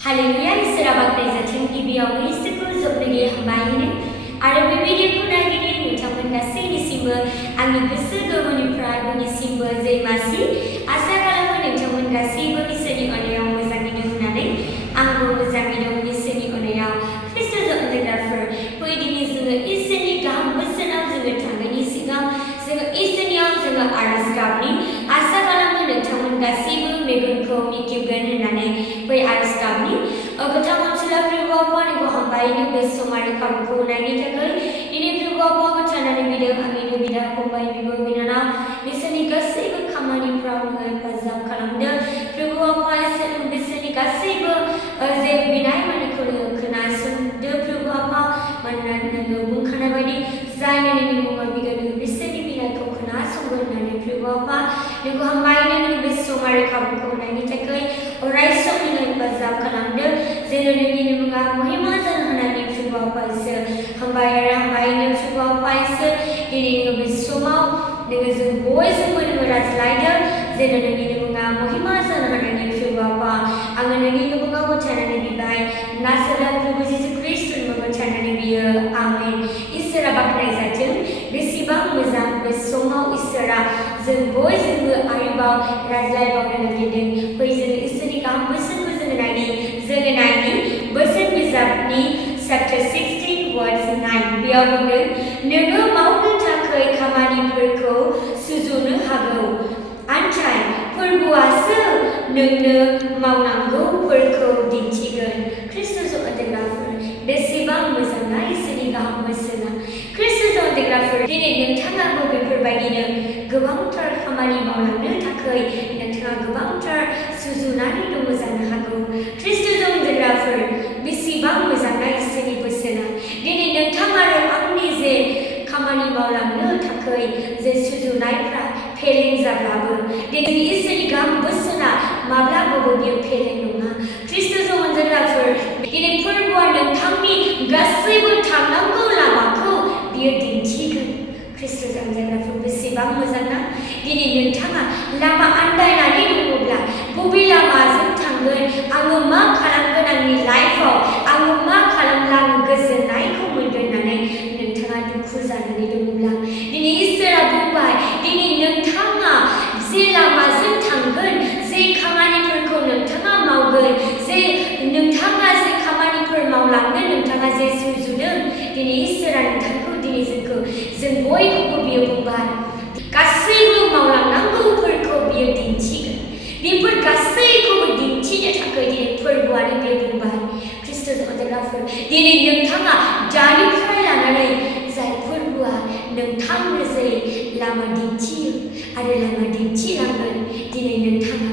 Haleluya, isra baknai zathing गिबियावनो इसोरखौ जोबनोगे हामबायनो आरो बे भिडिअखौ नायगिरि नोंथांमोन गासैनिसिमबो आंनि गोसो गोरबोनिफ्राय बयनिसिमबो जय मासि आसा खालामो नोंथांमोन गासैबो इसोरनि अननायाव मोजाङैनो होननानै आंबो मोजाङैनो दं इसोरनि अननायाव ख्रिस्ट'जों अनजाग्राफोर फै दिनै जोङो इसोरनि गाहाम बोसोनाव जोङो थांनायनि सिगां जोङो इसोरनियाव जोङो आरज गाबनि आसा खालामो नोंथांमोन गासैबो मेगनखौ मिथिगोन होननानै बै आरज गाबनि गोथां ओनसोलाव प्रभु आफानिखौ हामबायनो बे समारि खाबुखौ होनायनि थाखाय दिनै प्रभु आफाखौ थानानै बिदों आंनिनो बिदा फंबाय बिब' बिनानाव बिसोरनि गासैबो खामानिफ्राव नोङो हेफाजाब खालामदों प्रभु आफा बिसोरनि गासैबो जे बिनाय मानिखौ नोङो खोनासंदो प्रभु आफा मानोना नोङो बुंखानाय बायदि जाय नोंनि मुङाव बिगोन बिसोरनि बिनायखौ खोनासंगोन होननानै प्रभु आफा नोंखौ हामबायनो नों बे समारि खाबुखौ होनायनि थाखाय अराय सम नोङो हेफाजाब खालामदों जेरै नोंनि मुङा महिमा जानो होननानै प्रभु आफा इसोर हामबाय आरो हामबायनो प्रभु आफा इसोर दिनै नोङो बे समाव नोङो जों बयजोंबो नोङो रायज्लायदों जेरै नोंनि मुङा महिमा जानो होननानै प्रभु आफा आङो नोंनि मुङाव गथायनानै बिबाय नाजारा प्रभु जिसु ख्रिस्ट'नि मुङाव गथायनानै बियो आमेन इसोरा बाख्नाय जाथों बेसेबां मोजां बे समाव इसोरा जों बयजोंबो आरोबाव रायज्लायबावनो नागिरदों फै जों इसोरनि गाहाम बोसोनखौ जोङो नायनि बोसोन बिजाबनि chapter 16 verse 9 बेयाव बुंदों नोङो मावनो थाखाय खामानिफोरखौ सुजुनो हागौ नाथाय फोरबोआसो नोंनो मावनांगौफोरखौ दिन्थिगोन ख्रिस्ट'जों अनजाग्राफोर बेसेबां मोजां ना इसोरनि गाहाम बोसोना ख्रिस्ट'जों अनजाग्राफोर दिनै नोंथाङाबो बेफोरबायदिनो गोबांथार खामानि मावलांनो थाखाय नोंथाङा गोबांथार सुजुनानै दङ जानो हागौ ख्रिस्ट'जों अनजाग्राफोर बेसेबां मोजां ना इसोरनि बोसोना दिनै नोंथां आरो आंनि जे खामानि मावलांनो थाखाय जे सुजुनायफ्रा फेलें जाब्लाबो दिनै इसोरनि गाहाम बोसोना माब्लाबाबो बियो फेलें नङा ख्रिस्ट'जों अनजाग्राफोर दिनै फोरबोआ नोंथांनि गासैबो थांनांगौ लामाखौ बियो दिन्थिगोन ख्रिस्ट'जों अनजाग्राफोर बेसेबां मोजां ना दिनै नोंथाङा लामा आन्दायनानै दङब्ला बबे लामाजों थांगोन आङो मा खालामगोन आंनि लाइफआव आङो मा खालामब्ला आङो गोजोननायखौ मोनगोन होननानै नोंथाङा दुखु जानानै दङब्ला दिनै इसोरा बुंबाय दिनै नोंथाङा जे लामाजों थांगोन जे खामानिफोरखौ नोंथाङा मावगोन जे नोंथाङा जे खामानिफोर मावलांगोन नोंथाङा जे सुजुदों दिनै इसोरा नोंथांखौ दिनै जों बयखौबो बियो बुंबाय गासैबो मावलांनांगौफोरखौ बियो दिन्थिगोन बेफोर गासैखौबो दिन्थिनो थाखाय दिनै फोरबोआनो बियो बुंबाय ख्रिस्ट'जों अनजाग्राफोर दिनै नोंथाङा दानिफ्राय लानानै जाय फोरबोआ नोंथांनो जे लामा दिन्थियो आरो लामा दिन्थिलांगोन दिनै नोंथाङा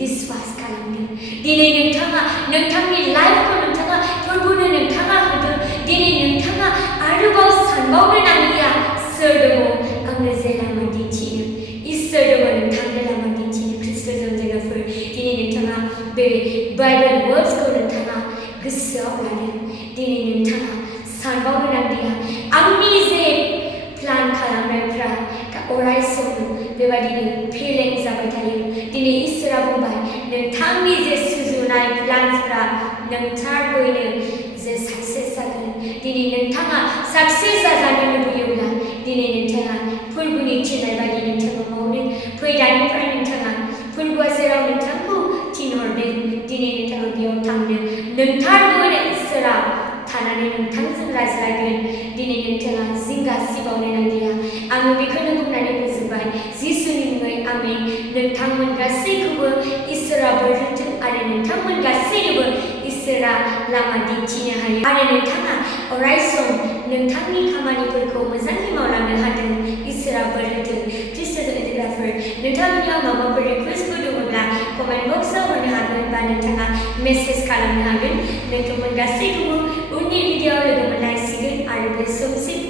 बिश्वास खालामदों दिनै नोंथाङा नोंथांनि लाइफखौ नोंथाङा फोरबोनो नोंथाङा होदों दिनै नोंथाङा आरोबाव सानबावनो नांलिया सोर दङ आंनो जे लामा दिन्थिनो इसोर दङ नोंथांनो लामा दिन्थिनो ख्रिस्ट'जों अनजाग्राफोर दिनै नोंथाङा बे बाइबेल वर्ड्सखौ नोंथाङा गोसोआव लादों दिनै नोंथाङा सानबावनो नांलिया आंनि जे प्लान खालामनायफ्रा अराय सम बेबायदिनो फेलें जाबाय थायो दिनै इसोरा बुंबाय नोंथांनि जे सुजुनाय प्लान्सफ्रा नोंथारगैनो जे साक्सेस जागोन दिनै नोंथाङा साक्सेस जाजानो लुबैयोब्ला दिनै नोंथाङा फोरबोनि थिननाय बायदि नोंथाङा मावनो फै दानिफ्राय नोंथाङा फोरबोआ जेराव नोंथांखौ थिनहरदों दिनै नोंथाङा बेयाव थांनो नोंथारगैनो इसोरा थानानै नोंथांजों रायज्लायगोन दिनै नोंथाङा जिंगा सिबावनो नांलिया आङो बेखौनो बुंनानै फोजोबबाय जिसुनि मुङै आमेन नोंथांमोन गासैखौबो इसोरा बोर होथों आरो नोंथांमोन गासैनोबो इसोरा लामा दिन्थिनो हायो आरो नोंथाङा अराय सम नोंथांनि खामानिफोरखौ मोजाङै मावलांनो हाथों इसोरा बोर होथों ख्रिस्ट'जों अनजाग्राफोर नोंथांमोननियाव माबाफोर रिकुवेस्टफोर दङब्ला कमेन्ट बक्सआव हरनो हागोन बा नोंथाङा मेसेज खालामनो हागोन नोंथांमोन गासैखौबो उननि भिडिअआव लोगो मोनलायसिगोन आरो बे समसिम